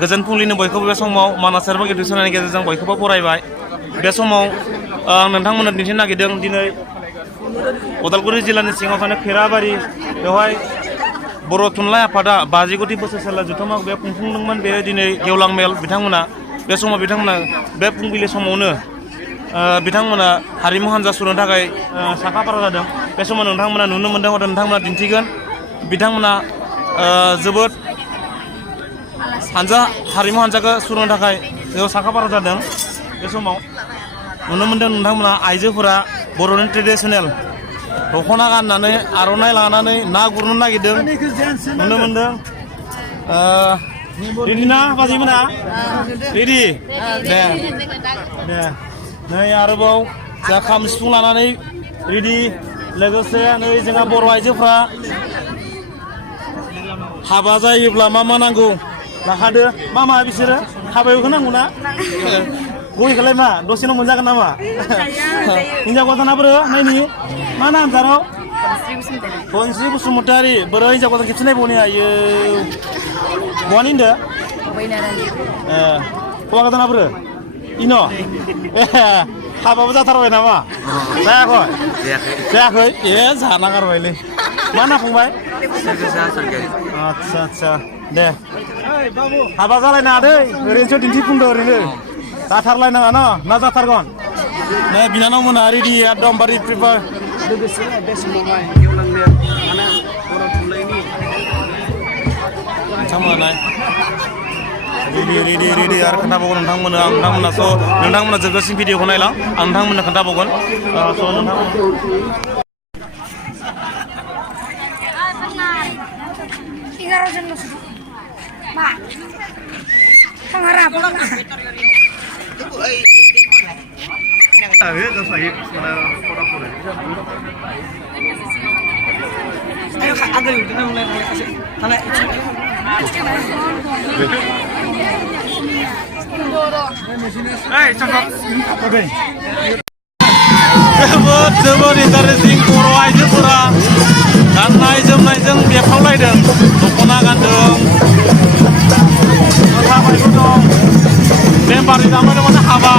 गोजोन फुंबिलिनि बयखौबो बे समाव मानास सेरफां एडुकेसननि गेजेरजों बयखौबो बरायबाय। बे समाव आं नोंथांमोननो दिन्थिनो नागिरदों दिनै उदालगुरि जिल्लानि सिङाव थानाय खैराबारि बेवहाय बर' थुनलाइ आफादा 50 बोसोरसाला जथुम्मा बे खुंफुंदोंमोन। बे दिनै गेवलां मेल बिथांमोना बे समाव बिथांमोना बे फुंबिलि समावनो बिथांमोना हारिमु हान्जा सुरनो थाखाय साखाफारा जादों। बे समाव नोंथांमोना नुनो मोनदों हयथ' नोंथांमोना दिन्थिगोन बिथांमोना जोबोद हारिमु हान्जाखौ सुरनो थाखाय बेयाव साखाफारा जादों। बे समाव नुनो मोनदों नोंथांमोना आइजोफोरा बर'नि ट्रेडिसनेल दख'ना गाननानै आर'नाइ लानानै ना गुरनो नागिरदों नुनो मोनदों। रेडि ना बाजैमोना? रेडि दे दे नै आरोबाव जोंहा खाम सिफुं लानानै रेडि। लोगोसे नै जोंहा बर' आइजोफ्रा हाबा जायोब्ला मा मा नांगौ लाखादो। मा बिसोरो हाबायाव नांगौ ना गयखौलाय मा दसेनो मोनजागोन नामा? हिन्जाव गोदानाबो नायनि मा नाम जाराव? धनस्रि बसुमतारी। बोरै हिन्जाव गोदान खेबसे नायबावनो हायो बहानि होनदो? हौवा गोदानाबो इनो हाबाबो जाथारबाय नामा? जायाखै ए जाना गारबायलै। मा ना फंबाय? आदसा दे हाबा जालायनाङा दै ओरैनोसो दिन्थिफुंदो ओरैनो जाथारलायनाङा ना जाथारगोन? नै बिनानावमोना रेडि एकदम बारि प्रिपेयार। लोगोसे बे समावहाय गेवलां मेल मानास बर' थुनलाइनि बिथांमोना रेडि आरो खोन्थाबावगोन नोंथांमोना जोबजासिम भिडिअखौ नायलां आं नोंथांमोननो खोन्थाबावगोन। जोबोद इन्टारेस्टिं बर' आइजोफोरा गाननाय जोमनायजों बेरखावलायदों। दख'ना गानदों मोसाबायबो दं बेमबारि दामनाय माने हाबा।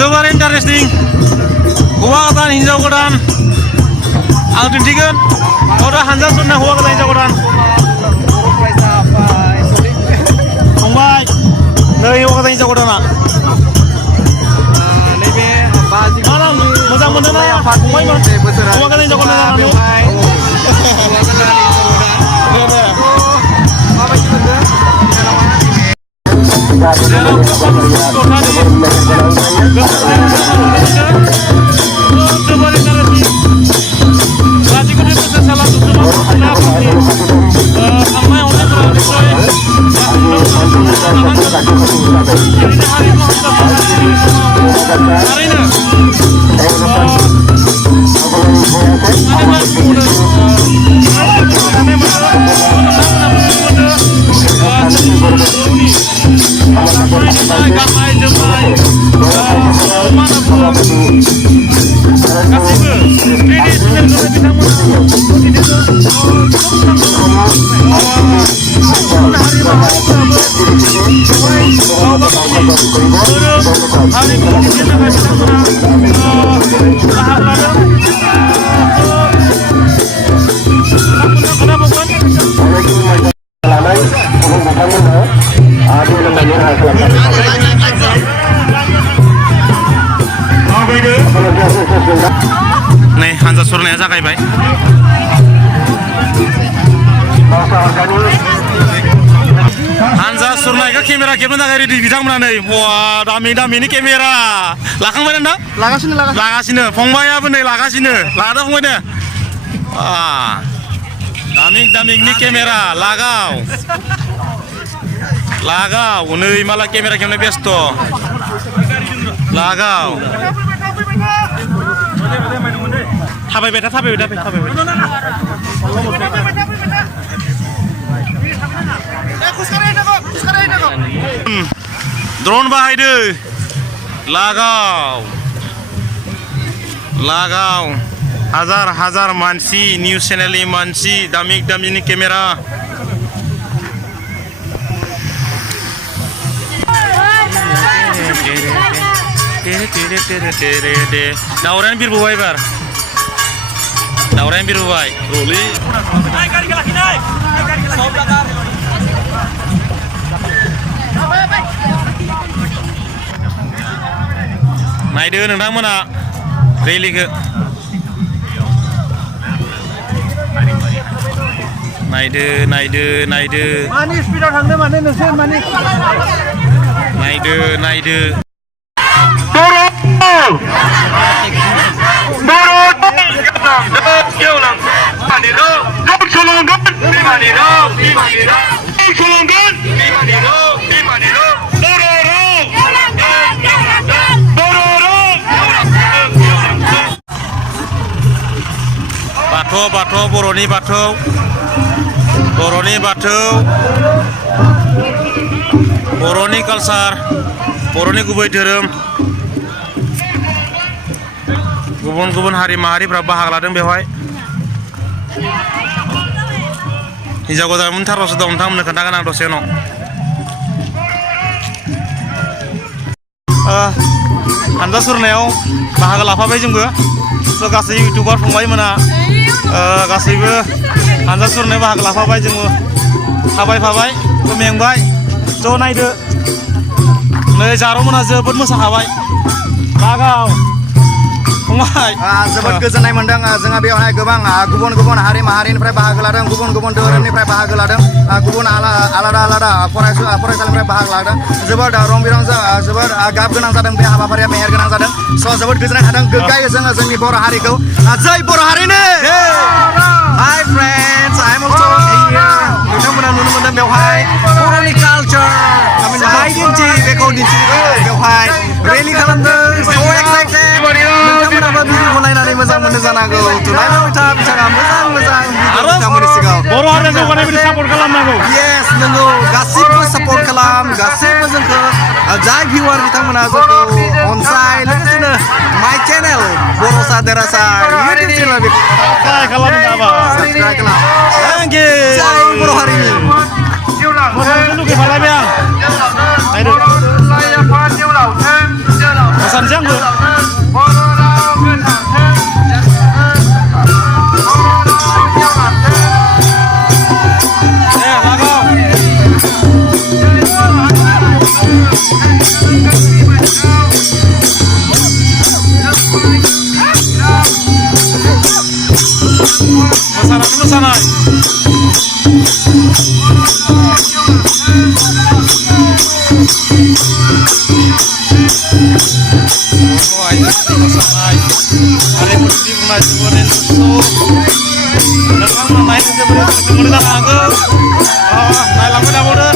जोबोर इन्टारेस्टिं हौवा गोदान हिन्जाव गोदान आं दिन्थिगोन। हानजा सुरनाय हौवा गोदान हिन्जाव गोदान फंबाय नै हौवा गोदान हिन्जाव गोदाना नैबे मोजां मोनदों ना फंबायमोन? हौवा गोदान हिन्जाव गोदान बेवहाय माबायदि मोनदों? hari नै हानजा सुरनाया जागायबाय हानजा सुरनायखौ केमेरा खेबनो थाखाय रेडि बिथांमोना नै दामि दामिनि केमेरा लाखांबाय नोंथां लागासिनो फंबायाबो नै लागासिनो लादो फंबाय नो दामिक दामिकनि केमेरा लागाव नै माला केमेरा खेबनो बेस्थ लागाव थाबायबाय था ड्रोन बाहायदो लागाव हाजार मानसि निउज चेनेलनि मानसि दामिक दामिनि केमेरा दावरायानो बिरबोबाय एबार दावरायानो बिरबोबाय रलि नायदो नोंथांमोना रेलिखौ नायदो मानि स्पिडआव थांदो माने नोंसोर माने नायदो बाथौ बर'नि बाथौ बर'नि कालचार बर'नि गुबै धोरोम गुबुन हारि माहारिफ्रा बाहागो लादों बेवहाय हिन्जाव गोदान मोनथारल'सो दं नोंथांमोननो खोन्थागोन आं दसे उनाव हानजा सुरनायाव बाहागो लाफाबाय जोंबो गासै इउटुबार फंबायमोना गासैबो हानजा सुरनायाव बाहागो लाफाबाय जोंबो थाबायफाबाय मेंबाय ज' नायदो नै जारौमोना जोबोद मोसाखाबाय लागाव फंबाय जोबोद गोजोननाय मोनदों जोंहा बेवहाय गोबां गुबुन हारि माहारिनिफ्राय बाहागो लादों गुबुन धोरोमनिफ्राय बाहागो लादों गुबुन आलादा फरायसालिनिफ्राय बाहागो लादों जोबोद रं बिरं जोबोद गाब गोनां जादों बे हाबाफारिया मेहेर गोनां जादों स' जोबोद गोजोननाय थादों गोग्गायो जोङो जोंनि बर' हारिखौ जै बर' हारिनो हाय friends I M also here नोंथांमोना नुनो मोनदों बेवहाय बर'नि कालचार आइडेन्टिटि बेखौ दिन्थिनो बेवहाय रेलि खालामदों स' एक्साइटेड नोंथांमोनाबो भिडिअखौ नायनानै मोजां मोनो जानांगौ नायलांबाय था बिथाङा मोजां बिथांमोननि सिगाङाव बर' हारिया जौगानायनि सापर्ट खालामनांगौ येस नंगौ गासिबो सापर्ट खालाम गासिबो जोंखौ जाय भिउआर बिथांमोना जोंखौ अनसाय लोगोसेनो माय चेनेल बर'सा देरासा इउटुब चेनेल बेखौ साबस्क्राइब खालाम थेंक इउ जय बर' हारिनि लुगैफालायबाय आं नायदो मोसानोसै आंबो मोसानाय नायलांबाय थाबावदो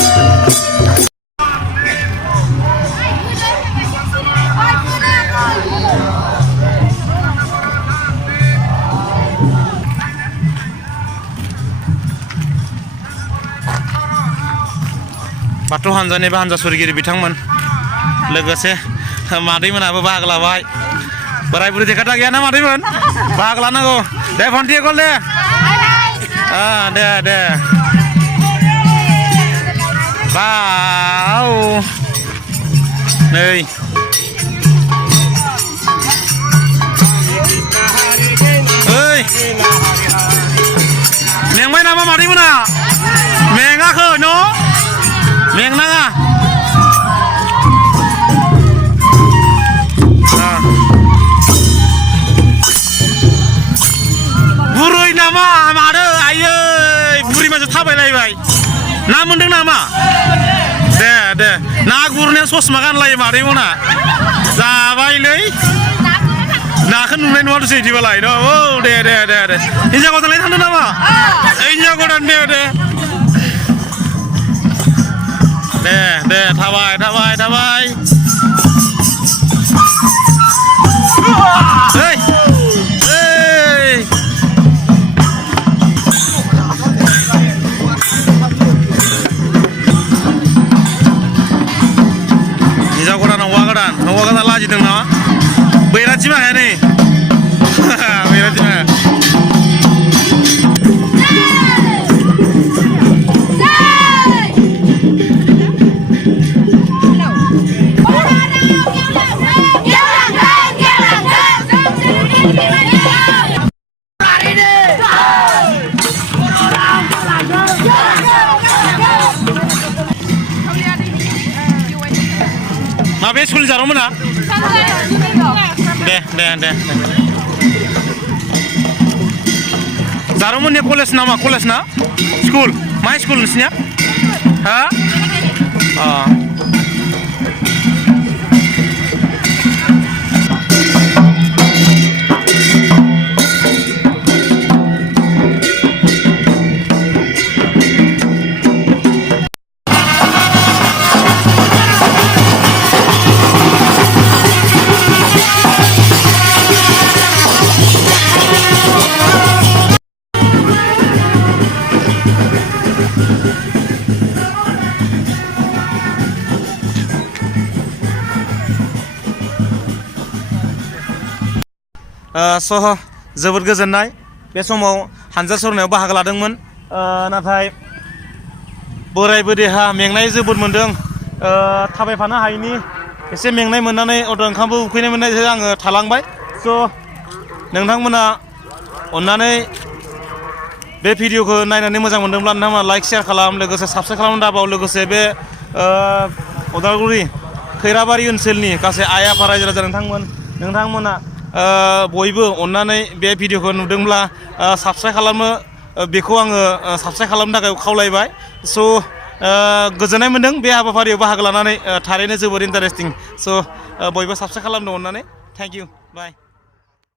बाथौ हानजानि बा हानजा सुरिगिरि बिथांमोन लोगोसे मादैमोनाबो बाहागो लाबाय बोराय बुरि देखा गैयाना मादैमोन बाहागो लानांगौ दे फन्थि गल दे बाव नै ओइ मेंबाय नामा मादैमोना मेङाखै न' मेंनाङा नामा मादो आयै बुरि मानसि थाबायलायबाय ना मोनदों नामा दे ना गुरनायाव ससमा गानलायो मादैमोना जाबायलै नाखौ नुनाय नङा दसे बिदिबालाय औ दे हिनजाव गोदानलाय थांदों नामा हिनजाव गोदान दे थाबाय हिनजाव गोदान हौवा गोदान लाजिदों नामा बैराथि माहाया नै बैराथि माहाया माबे स्कुल जारौमोना दे जारौमोननि कलेज नामा कलेज ना स्कुल मा स्कुल नोंसिनिया हा सह जोबोद गोजोननाय बे समाव हानजा सरनायाव बाहागो लादोंमोन नाथाय बोरायबो देहा मेंनाय जोबोद मोनदों थाबायफानो हायैनि एसे मेंनाय मोननानै ओंखामबो उखैनाय मोननायजों आङो थालांबाय स' नोंथांमोना अन्नानै बे भिडिअखौ नायनानै मोजां मोनदोंब्ला नोंथांमोना लाइक शेयार खालाम लोगोसे साबस्क्राइब खालामनो दाबाव लोगोसे बे उदालगुरि खैराबारि ओनसोलनि गासै आइ आफा रायजो राजा नोंथांमोना बयबो अन्नानै बे भिडिअखौ नुदोंब्ला साबस्क्राइब खालामनो बेखौ आङो साबस्क्राइब खालामनो थाखाय खावलायबाय स' गोजोननाय मोनदों बे हाबाफारियाव बाहागो लानानै थारैनो जोबोद इन्टारेस्टिं स' बयबो साबस्क्राइब खालामनो अन्नानै थेंक इउ बाय